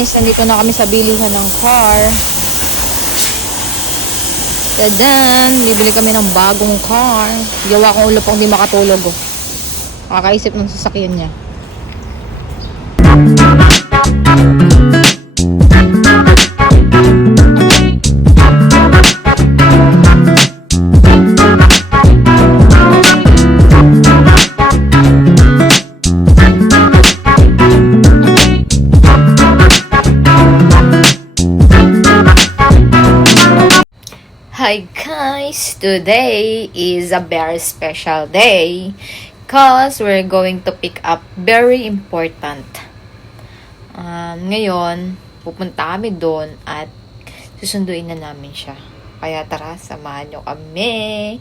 guys, nandito na kami sa bilihan ng car. Tadan! Bibili kami ng bagong car. Gawa kong ulo pang di makatulog. Oh. Kakaisip ng sasakyan niya. Hi guys! Today is a very special day because we're going to pick up very important. Ngayon, pupunta kami doon at susunduin na namin siya. Kaya tara, samahan nyo kami.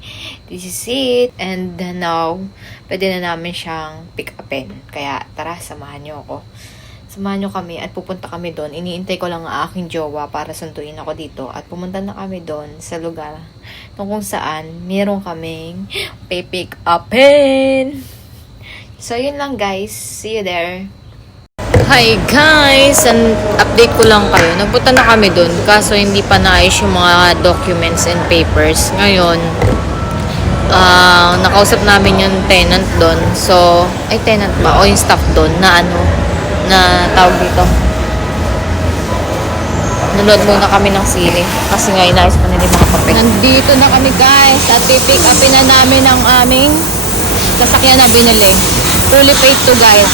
This is it. And now, pwede na namin siyang pick upin. Kaya tara, samahan nyo ako. Samahan nyo kami at pupunta kami doon. Iniintay ko lang ang aking jowa para sunduin ako dito. At pumunta na kami doon sa lugar kung saan meron kaming pick upin. So, yun lang guys. See you there. Hi guys! Update ko lang kayo. Nagpunta na kami doon. Kaso hindi pa naayos yung mga documents and papers. Ngayon, nakausap namin yung tenant doon. So, ay tenant ba? O yung staff doon na na tawag dito. Nanood muna kami ng sili kasi nga inayos pa nila yung mga papel. Nandito na kami guys at pick upin na namin ang aming sasakyan na binili. Fully paid to guys.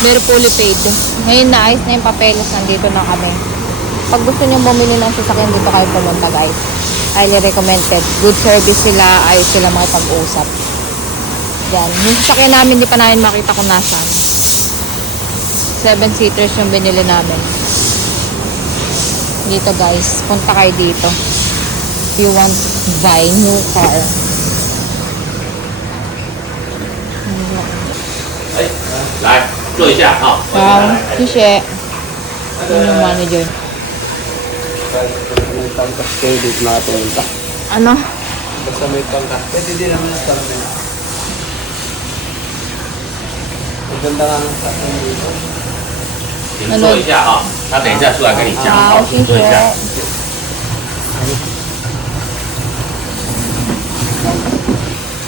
Very fully paid. Ngayon naayos na yung papeles, nandito na kami. Pag gusto nyo bumili ng sasakyan dito kayo pumunta guys. Highly recommended. Good service sila, ayos sila makipag-usap. Yan. Yung sasakyan namin hindi pa namin makita kung nasaan. 7-seaters yung binili namin. Dito guys, punta kayo dito. If you want to buy new car. Ay, 来坐一下啊。谢谢。Yung manager. May pangkas credit natin. Ano? Basta may pangkas. Pwede din naman ang salamin. Maganda lang ang salamin dito. 请坐一下啊，他等一下出来跟你讲。好，谢坐一下。谢。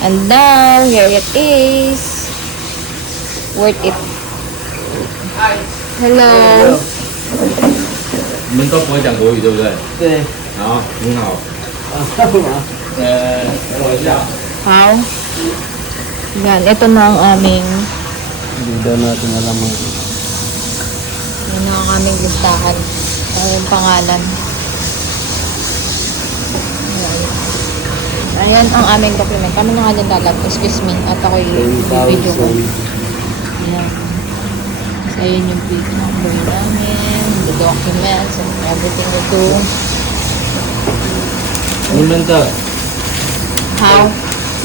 And now, here it is. Worth it. Hello. 你们都不会讲国语对不对？对。好，很好。坐一下。How? Yan, ito na ang aming Hindi daw natin alam ang yan na ang aming listahan. Ang pangalan. Ayan ang aming document. Kami na nga dyan dalag. Excuse me. At ako'y video ko. Ayan. So, ayun yung plate number namin. The documents and everything we do. 你们的 How?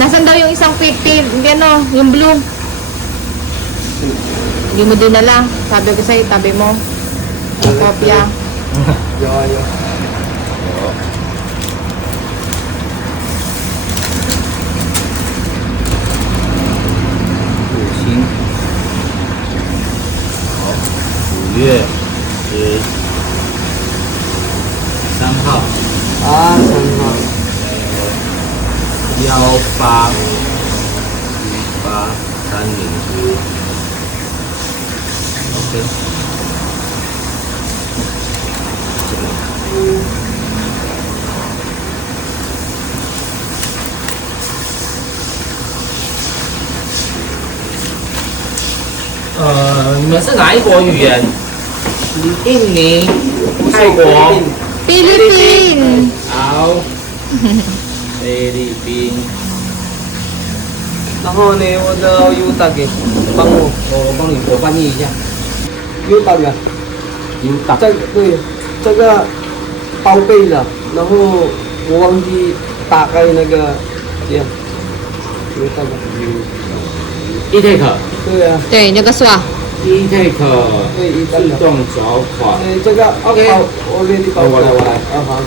Nasaan daw yung isang 50? Ano? Yung blue. Hindi mo dinala. Sabi ko sa'yo, tabi mo. Yung kopya. Yo. 5星。好，5月13号。啊，3号。18305。OK。这个。你们是哪一国语言？印尼、泰国、 Philippine! 好，菲律宾。然后呢，我的 Utah 给帮我翻译一下。Utah 啊， Utah 对，这个包备了，然后我忘记打开那个这样。Utah 的 E-Take 对啊，对，那个是吧？ E-Take 对自动缴款。这个 OK 好我给你包。我来。好。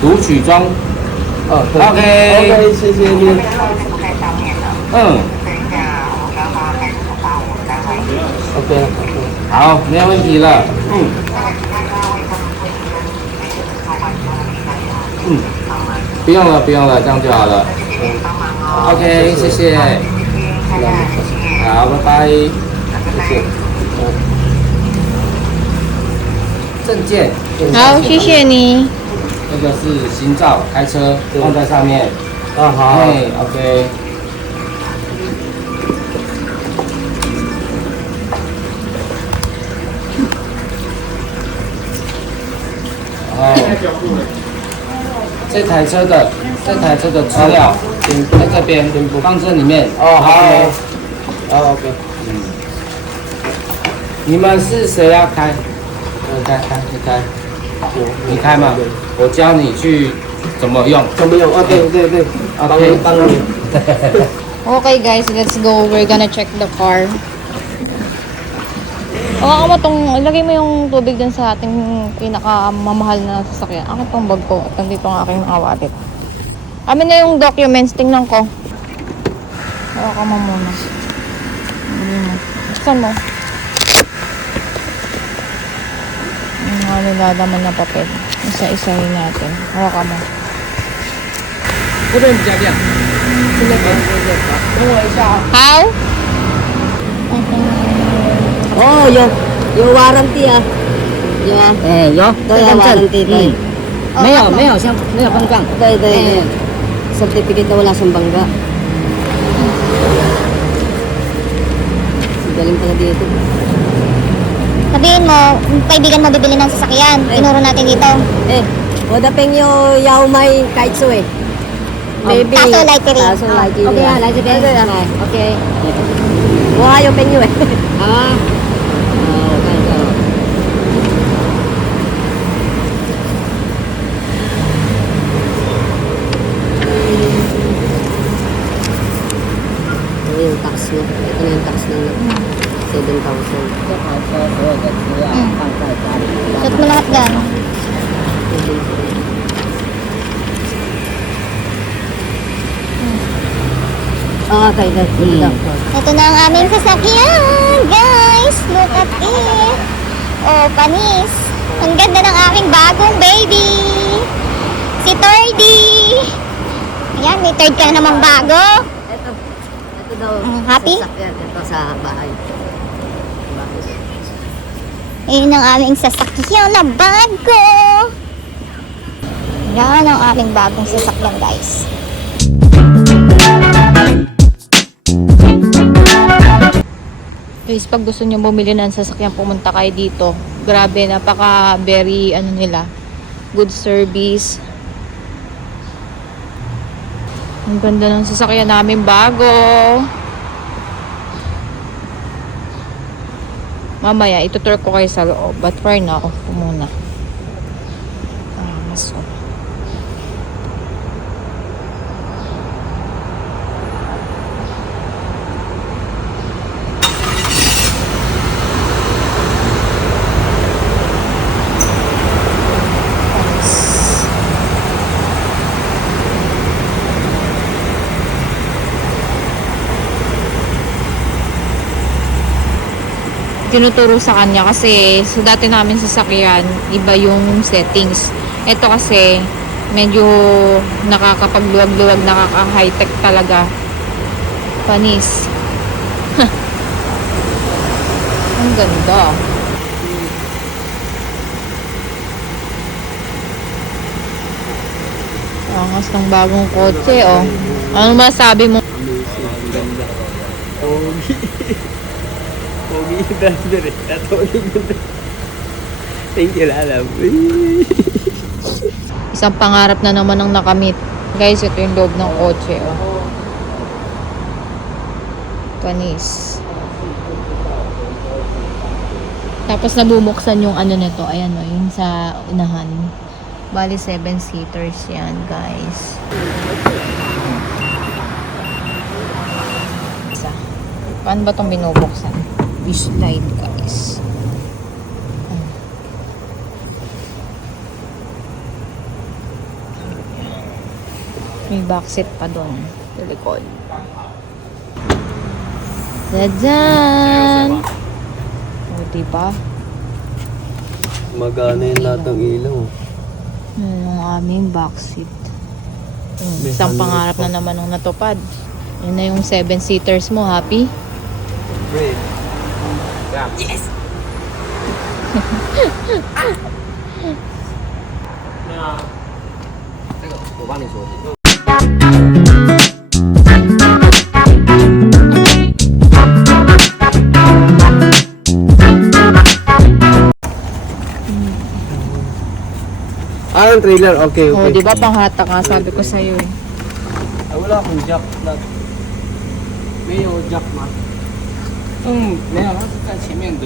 读取中，哦，对 OK OK，谢谢你。嗯， OK，好，没有问题了。不用了，不用了，这样就好了。OK，谢谢。好，拜拜。谢谢。证件。好，谢谢你。这个是行照，开车放在上面。啊，好。哎，OK。哦，这台车的资料在这边放这里面。哦，好。哦，OK。你们是谁要开？开，你开。你开嘛？我教你去怎么用。怎么用？哦，对对对，帮你。Okay guys, let's go. We're gonna check the car. Hawakan mo tong, ilagay mo yung tubig dun sa ating pinakamamahal na sasakyan. Akin tong bag ko at nandito ang aking mga wallet. Amin na yung documents, tingnan ko. Hawakan mo muna. Bili mo. Buksan mo. Yung mga nilalaman na papel. Isa-isahin natin. Hawakan mo. 这边比较亮。等我一下啊。 How? Oh, yung warranty ah. Yung 哎，有对啊这张证， warranty 对。没有像没有碰撞， 对对对。Certificate na wala siyang bangga. Galing pala dito. Sabihin mo, kaibigan mo bibili ng sasakyan. Tinuro natin dito. Wadapeng yung yaw may kaitso eh. Maybe. Kaso lightly. Kaso lightly. Okay ah, light again. Okay ah. Okay. Wala yung penyo eh. Ah, okay. Ito yung tax niya. Ito na yung tax niya. 7,000. 这台车所有的资料放在家里。 Suot mo lahat dyan. Okay, okay. Ito na ang aming sasakyan, guys. Look at it. Oh, panis. Ang ganda ng aming bagong baby. Si Tordy. Ayan, may third ka na namang bago. Ito daw. Happy? Sasakyan. Ito sa bahay. Ayan ang aming sasakyan na bago. Yan ang aming bagong sasakyan, guys. Guys, pag gusto nyo bumili ng sasakyan, pumunta kayo dito. Grabe, napaka very, ano nila, good service. Ang ganda ng sasakyan namin bago. Mamaya, itutur ko kayo sa loob. But for now, ito muna. So. Tinuturo sa kanya kasi sa dati namin sasakyan, iba yung settings. Ito kasi medyo nakakapagluwag-luwag, nakaka-high-tech talaga. Panis. Ang ganda. Angas ng bagong kotse, oh. Ano masabi mo? Amazing. Ang ganda. Pogi. Pogi yung driver eh. Natulog yung driver. Thank you, Lala. Isang pangarap na naman ang nakamit. Guys, ito yung loob ng kotse, oh. Panis. Tapos nabubuksan yung ano nito, ayan o, yung sa unahan. Bali 7-seaters yan, guys. Isa. Paano ba itong binubuksan? I-slide, guys. May backseat pa doon. Sa likod. Dadan! O, diba? Magana yung lahat ng ilaw. Yun yung aming backseat. May Isang sunroof pangarap pa. na naman ng natupad. Yun na yung 7-seaters mo, happy? Great. 这个我帮你说。 Ah, yung trailer. Okay, O, okay. di ba panghata ka? Sabi ko sa'yo eh. Ah, wala akong jack. May jack ma. 嗯，没有，它是在前面的。